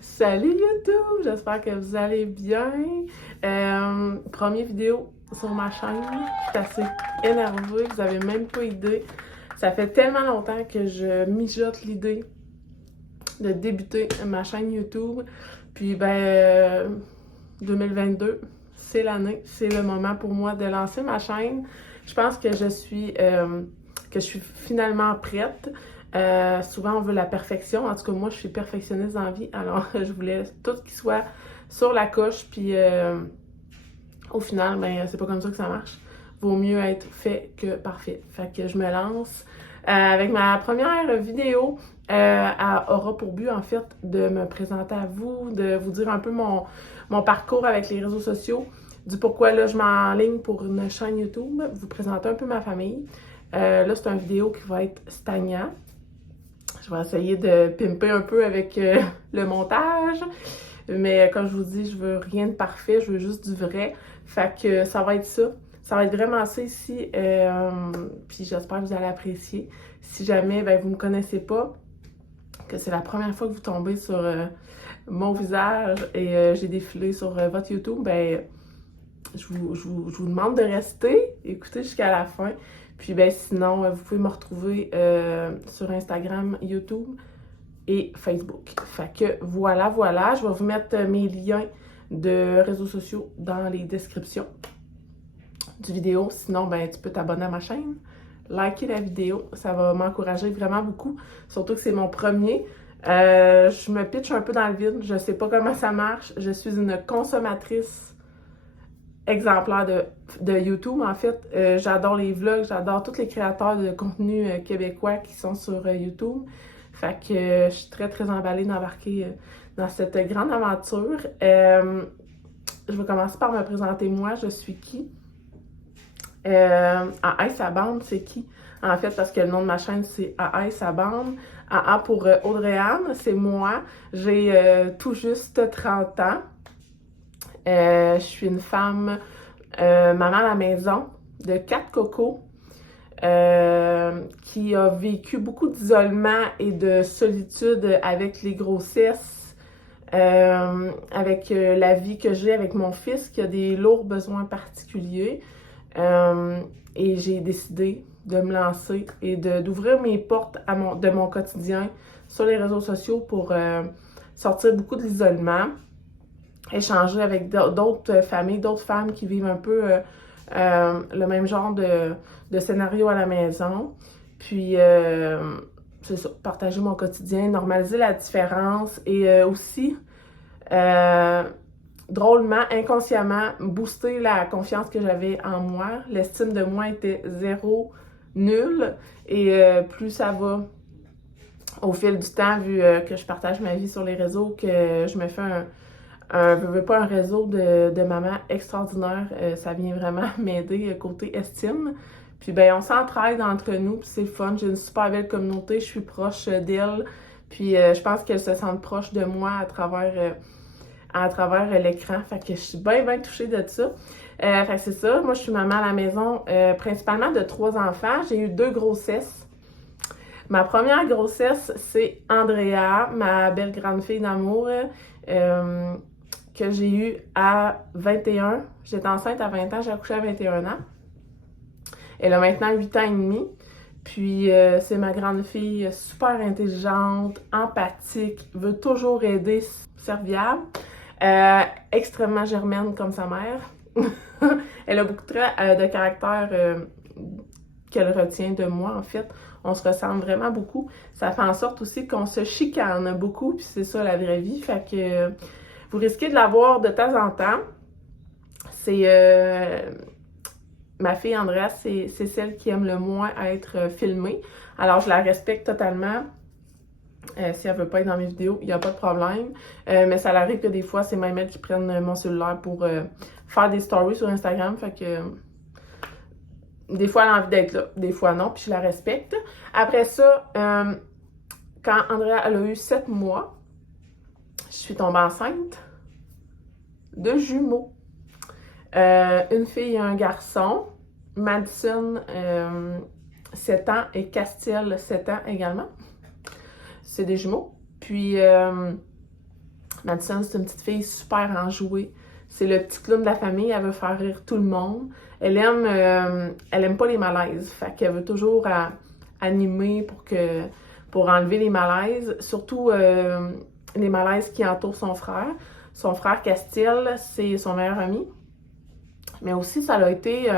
Salut YouTube, j'espère que vous allez bien. Première vidéo sur ma chaîne, je suis assez énervée, vous avez même pas idée. Ça fait tellement longtemps que je mijote l'idée de débuter ma chaîne YouTube. Puis 2022, c'est l'année, c'est le moment pour moi de lancer ma chaîne. Je pense que je suis finalement prête. Souvent, on veut la perfection. En tout cas, moi, je suis perfectionniste dans la vie. Alors, je voulais tout qui soit sur la coche. Puis, au final, c'est pas comme ça que ça marche. Vaut mieux être fait que parfait. Fait que je me lance avec ma première vidéo. Elle aura pour but, en fait, de me présenter à vous, de vous dire un peu mon parcours avec les réseaux sociaux, du pourquoi là, je m'enligne pour une chaîne YouTube, vous présenter un peu ma famille. Là, c'est une vidéo qui va être stagnant. Je vais essayer de pimper un peu avec le montage. Mais comme je vous dis, je veux rien de parfait, je veux juste du vrai. Fait que ça va être ça. Ça va être vraiment ça ici. Puis j'espère que vous allez apprécier. Si jamais vous me connaissez pas, que c'est la première fois que vous tombez sur mon visage et j'ai défilé sur votre YouTube, je vous demande de rester, écoutez jusqu'à la fin. Puis sinon, vous pouvez me retrouver sur Instagram, YouTube et Facebook. Fait que voilà, je vais vous mettre mes liens de réseaux sociaux dans les descriptions du vidéo. Sinon, tu peux t'abonner à ma chaîne, liker la vidéo, ça va m'encourager vraiment beaucoup. Surtout que c'est mon premier. Je me pitche un peu dans le vide, je sais pas comment ça marche. Je suis une consommatrice exemplaire de YouTube. En fait, j'adore les vlogs, j'adore tous les créateurs de contenu québécois qui sont sur YouTube. Fait que je suis très, très emballée d'embarquer dans cette grande aventure. Je vais commencer par me présenter moi. Je suis qui? AA sa bande, c'est qui? En fait, parce que le nom de ma chaîne, c'est AA sa bande. AA pour Audrey-Anne, c'est moi. J'ai tout juste 30 ans. Je suis une femme, maman à la maison, de 4 cocos, qui a vécu beaucoup d'isolement et de solitude avec les grossesses, avec la vie que j'ai avec mon fils qui a des lourds besoins particuliers. Et j'ai décidé de me lancer et d'ouvrir mes portes de mon quotidien sur les réseaux sociaux pour sortir beaucoup de l'isolement, échanger avec d'autres familles, d'autres femmes qui vivent un peu le même genre de scénario à la maison. Puis, c'est ça, partager mon quotidien, normaliser la différence et aussi, drôlement, inconsciemment, booster la confiance que j'avais en moi. L'estime de moi était zéro, nulle. Et plus ça va au fil du temps, vu que je partage ma vie sur les réseaux, que je me fais pas un réseau de mamans extraordinaire, ça vient vraiment m'aider côté estime. Puis on s'entraide entre nous, puis c'est le fun. J'ai une super belle communauté, je suis proche d'elles. Puis je pense qu'elles se sentent proches de moi à travers l'écran. Fait que je suis bien touchée de ça. Fait que c'est ça. Moi, je suis maman à la maison, principalement de 3 enfants. J'ai eu 2 grossesses. Ma première grossesse, c'est Andrea, ma belle grande fille d'amour, que j'ai eue à 21. J'étais enceinte à 20 ans, j'ai accouché à 21 ans. Elle a maintenant 8 ans et demi. Puis c'est ma grande fille super intelligente, empathique, veut toujours aider, serviable, extrêmement germaine comme sa mère. Elle a beaucoup de traits de caractère qu'elle retient de moi, en fait. On se ressemble vraiment beaucoup. Ça fait en sorte aussi qu'on se chicane beaucoup, puis c'est ça la vraie vie. Fait que vous risquez de la voir de temps en temps. C'est ma fille Andrea, c'est celle qui aime le moins être filmée. Alors je la respecte totalement. Si elle veut pas être dans mes vidéos, il n'y a pas de problème. Mais ça arrive que des fois, c'est même elle qui prenne mon cellulaire pour faire des stories sur Instagram. Fait que des fois, elle a envie d'être là, des fois non, puis je la respecte. Après ça, quand Andrea elle a eu 7 mois, je suis tombée enceinte de jumeaux. Une fille et un garçon. Madison, 7 ans, et Castiel, 7 ans également. C'est des jumeaux. Puis, Madison, c'est une petite fille super enjouée. C'est le petit clown de la famille, elle veut faire rire tout le monde. Elle aime pas les malaises, fait qu'elle veut toujours animer pour enlever les malaises, surtout les malaises qui entourent son frère. Son frère Castile, c'est son meilleur ami. Mais aussi, ça a été,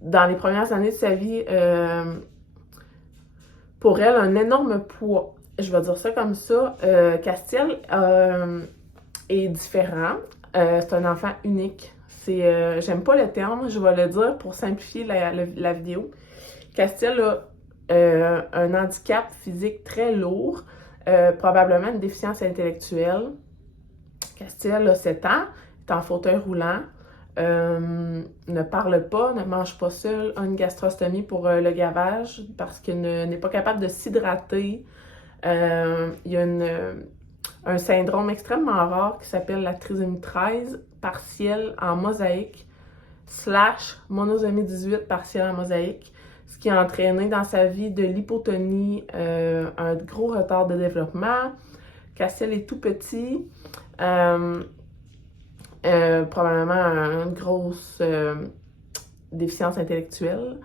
dans les premières années de sa vie, pour elle, un énorme poids. Je vais dire ça comme ça. Castile est différent. C'est un enfant unique. J'aime pas le terme, je vais le dire pour simplifier la vidéo. Castile a un handicap physique très lourd, probablement une déficience intellectuelle. Castile a 7 ans, est en fauteuil roulant, ne parle pas, ne mange pas seul, a une gastrostomie pour le gavage parce qu'il n'est pas capable de s'hydrater. Il y a un syndrome extrêmement rare qui s'appelle la trisomie 13 partielle en mosaïque / monosomie 18 partielle en mosaïque, ce qui a entraîné dans sa vie de l'hypotonie, un gros retard de développement. Castile est tout petit, probablement une grosse déficience intellectuelle.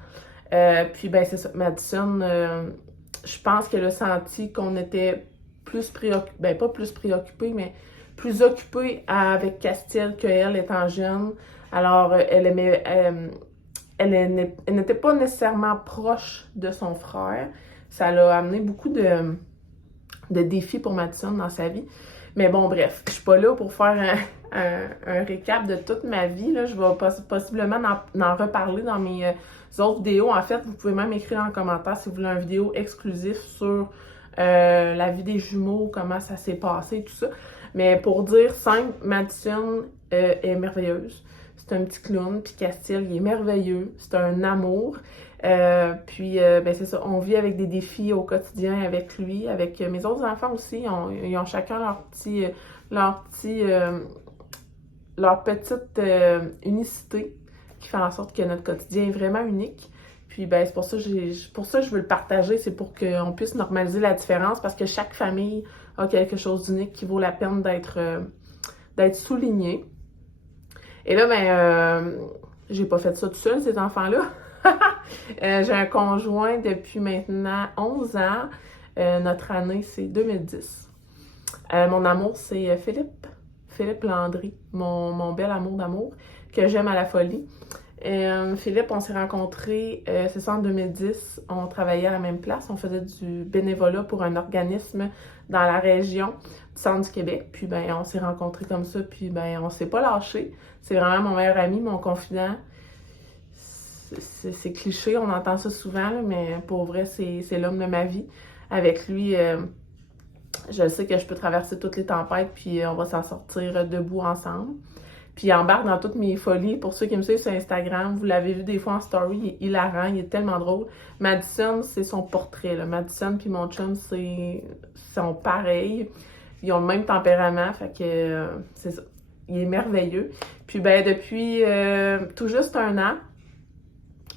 Puis ben c'est ça, Madison, je pense qu'elle a senti qu'on était plus préoccupé, ben pas plus préoccupé, mais plus occupé avec Castile qu'elle étant jeune. Alors, elle n'était pas nécessairement proche de son frère. Ça l'a amené beaucoup de défis pour Madison dans sa vie. Mais bon, bref, je suis pas là pour faire un récap de toute ma vie. Là. Je vais possiblement en reparler dans mes autres vidéos. En fait, vous pouvez même écrire en commentaire si vous voulez une vidéo exclusive sur la vie des jumeaux, comment ça s'est passé, tout ça. Mais pour dire simple, Madison est merveilleuse. C'est un petit clown, puis Castile, il est merveilleux. C'est un amour. Ben c'est ça, on vit avec des défis au quotidien avec lui, avec mes autres enfants aussi. Ils ont chacun leur petite unicité qui fait en sorte que notre quotidien est vraiment unique. Puis ben c'est pour ça que je veux le partager, c'est pour qu'on puisse normaliser la différence parce que chaque famille a quelque chose d'unique qui vaut la peine d'être souligné. Et là, ben, j'ai pas fait ça tout seul, ces enfants-là. J'ai un conjoint depuis maintenant 11 ans. Notre année, c'est 2010. Mon amour, c'est Philippe Landry, mon bel amour d'amour, que j'aime à la folie. Philippe, on s'est rencontrés, c'est ça, en 2010. On travaillait à la même place. On faisait du bénévolat pour un organisme dans la région du centre du Québec. Puis, ben, on s'est rencontrés comme ça. Puis, ben, on s'est pas lâchés. C'est vraiment mon meilleur ami, mon confident. C'est cliché, on entend ça souvent, là, mais pour vrai, c'est l'homme de ma vie. Avec lui, je sais que je peux traverser toutes les tempêtes, puis on va s'en sortir debout ensemble. Puis il embarque dans toutes mes folies. Pour ceux qui me suivent sur Instagram, vous l'avez vu des fois en story, il est hilarant, il est tellement drôle. Madison, c'est son portrait, là. Madison puis mon chum, sont pareils. Ils ont le même tempérament, fait que c'est ça. Il est merveilleux. Puis ben depuis tout juste 1 an,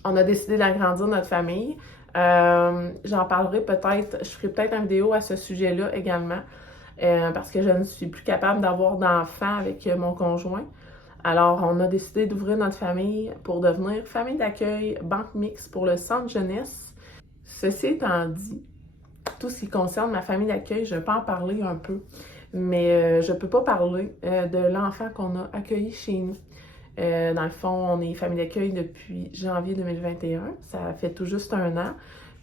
on a décidé d'agrandir notre famille. J'en parlerai peut-être, je ferai peut-être une vidéo à ce sujet-là également, parce que je ne suis plus capable d'avoir d'enfants avec mon conjoint. Alors, on a décidé d'ouvrir notre famille pour devenir famille d'accueil banque mixte pour le centre jeunesse. Ceci étant dit, tout ce qui concerne ma famille d'accueil, je peux en parler un peu, mais je peux pas parler de l'enfant qu'on a accueilli chez nous. Dans le fond, on est famille d'accueil depuis janvier 2021. Ça fait tout juste 1 an.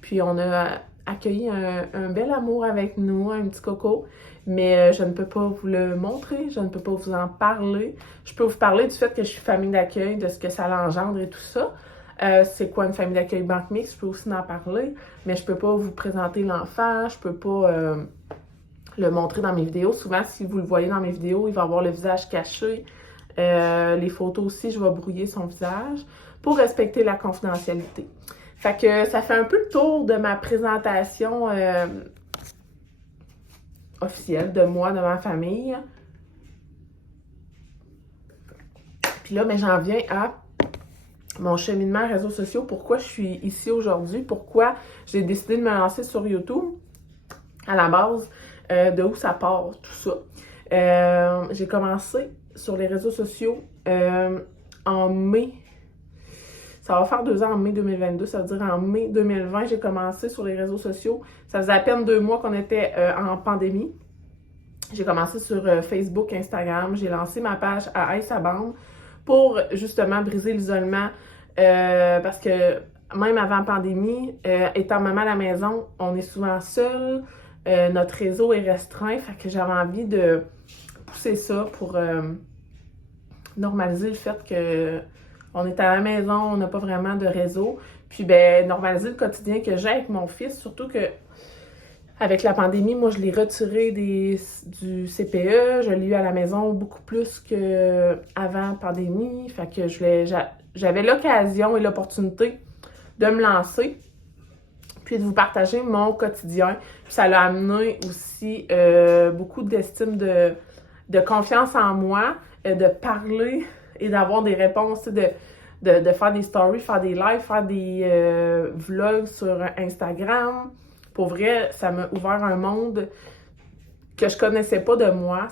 Puis on a accueilli un bel amour avec nous, un petit coco. Mais je ne peux pas vous le montrer, je ne peux pas vous en parler. Je peux vous parler du fait que je suis famille d'accueil, de ce que ça l'engendre et tout ça. C'est quoi une famille d'accueil banque mixte, je peux aussi en parler. Mais je peux pas vous présenter l'enfant, je peux pas le montrer dans mes vidéos. Souvent, si vous le voyez dans mes vidéos, il va avoir le visage caché. Les photos aussi, je vais brouiller son visage pour respecter la confidentialité. Fait que ça fait un peu le tour de ma présentation officielle de moi, de ma famille. Puis là, ben, j'en viens à mon cheminement réseaux sociaux. Pourquoi je suis ici aujourd'hui? Pourquoi j'ai décidé de me lancer sur YouTube? À la base, de où ça part, tout ça. J'ai commencé sur les réseaux sociaux en mai. Ça va faire 2 ans en mai 2022, ça veut dire en mai 2020, j'ai commencé sur les réseaux sociaux. Ça faisait à peine 2 mois qu'on était en pandémie. J'ai commencé sur Facebook, Instagram. J'ai lancé ma page à Aïssa Bande pour justement briser l'isolement parce que même avant la pandémie, étant maman à la maison, on est souvent seul. Notre réseau est restreint, fait que j'avais envie de pousser ça pour normaliser le fait que on est à la maison, on n'a pas vraiment de réseau. Puis ben normaliser le quotidien que j'ai avec mon fils, surtout que avec la pandémie, moi je l'ai retiré du CPE, je l'ai eu à la maison beaucoup plus qu'avant la pandémie. Fait que j'avais l'occasion et l'opportunité de me lancer, puis de vous partager mon quotidien. Puis ça l'a amené aussi beaucoup d'estime, de confiance en moi, de parler et d'avoir des réponses, de faire des stories, faire des lives, faire des vlogs sur Instagram. Pour vrai, ça m'a ouvert un monde que je connaissais pas de moi.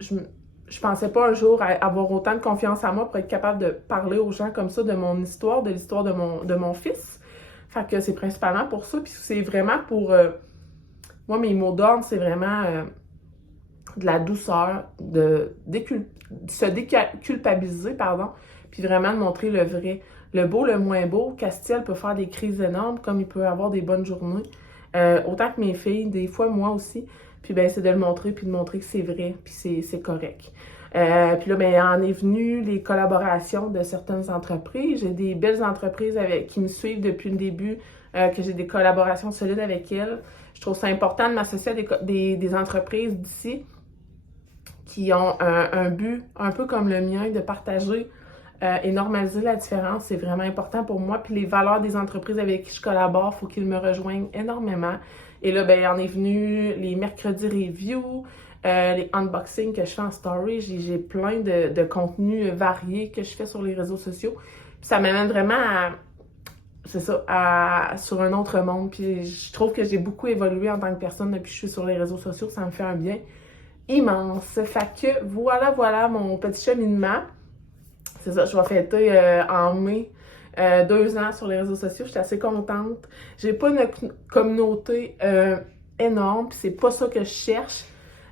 Je pensais pas un jour avoir autant de confiance en moi pour être capable de parler aux gens comme ça de mon histoire, de l'histoire de mon fils. Fait que c'est principalement pour ça. Puis c'est vraiment pour... moi, mes mots d'ordre, c'est vraiment de la douceur, se déculpabiliser, pardon, puis vraiment de montrer le vrai. Le beau, le moins beau, Castiel peut faire des crises énormes comme il peut avoir des bonnes journées. Autant que mes filles, des fois moi aussi. Puis ben c'est de le montrer, puis de montrer que c'est vrai, puis c'est correct. Puis là, ben en est venu les collaborations de certaines entreprises. J'ai des belles entreprises qui me suivent depuis le début, que j'ai des collaborations solides avec elles. Je trouve ça important de m'associer à des entreprises d'ici qui ont un but un peu comme le mien, de partager et normaliser la différence. C'est vraiment important pour moi. Puis les valeurs des entreprises avec qui je collabore, il faut qu'ils me rejoignent énormément. Et là, ben, en est venu les mercredis reviews, les unboxings que je fais en story. J'ai plein de contenus variés que je fais sur les réseaux sociaux. Puis ça m'amène vraiment sur un autre monde. Puis je trouve que j'ai beaucoup évolué en tant que personne depuis que je suis sur les réseaux sociaux. Ça me fait un bien immense. Fait que voilà mon petit cheminement. C'est ça, je vais fêter en mai 2 ans sur les réseaux sociaux. Je suis assez contente. J'ai pas une communauté énorme, puis c'est pas ça que je cherche,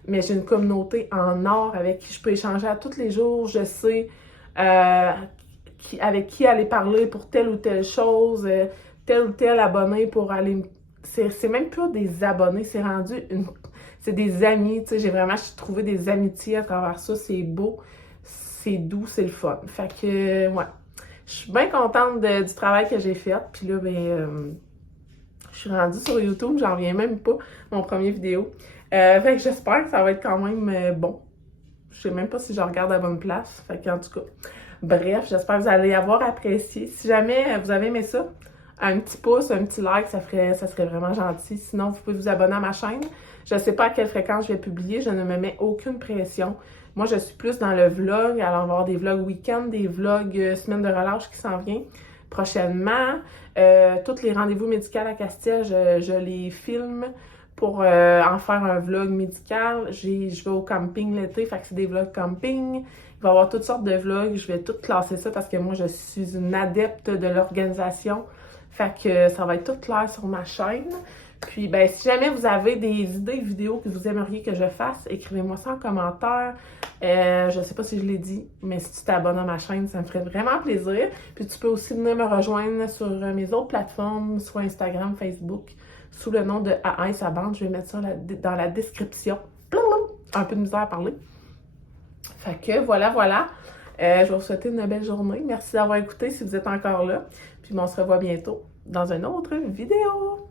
mais j'ai une communauté en or avec qui je peux échanger à tous les jours. Je sais avec qui aller parler pour telle ou telle chose, tel ou tel abonné pour aller... C'est même pas des abonnés, c'est rendu c'est des amis, tu sais, j'ai vraiment trouvé des amitiés à travers ça, c'est beau, c'est doux, c'est le fun. Fait que, ouais, je suis bien contente du travail que j'ai fait, puis là, ben, je suis rendue sur YouTube, j'en reviens même pas, mon premier vidéo. Fait que j'espère que ça va être quand même bon. Je sais même pas si je regarde à la bonne place, fait qu'en tout cas, bref, j'espère que vous allez avoir apprécié. Si jamais vous avez aimé ça, un petit pouce, un petit like, ça serait vraiment gentil. Sinon, vous pouvez vous abonner à ma chaîne. Je ne sais pas à quelle fréquence je vais publier, je ne me mets aucune pression. Moi, je suis plus dans le vlog, alors on va avoir des vlogs week-end, des vlogs semaine de relâche qui s'en vient prochainement. Tous les rendez-vous médicaux à Castiel, je les filme pour en faire un vlog médical. Je vais au camping l'été, fait que c'est des vlogs camping. Il va y avoir toutes sortes de vlogs, je vais tout classer ça parce que moi, je suis une adepte de l'organisation. Fait que ça va être tout clair sur ma chaîne. Puis, ben, si jamais vous avez des idées de vidéos que vous aimeriez que je fasse, écrivez-moi ça en commentaire. Je sais pas si je l'ai dit, mais si tu t'abonnes à ma chaîne, ça me ferait vraiment plaisir. Puis, tu peux aussi venir me rejoindre sur mes autres plateformes, soit Instagram, Facebook, sous le nom de Aïssa Bande. Je vais mettre ça dans la description. Un peu de misère à parler. Fait que, voilà. Je vais vous souhaiter une belle journée. Merci d'avoir écouté si vous êtes encore là. Puis on se revoit bientôt dans une autre vidéo.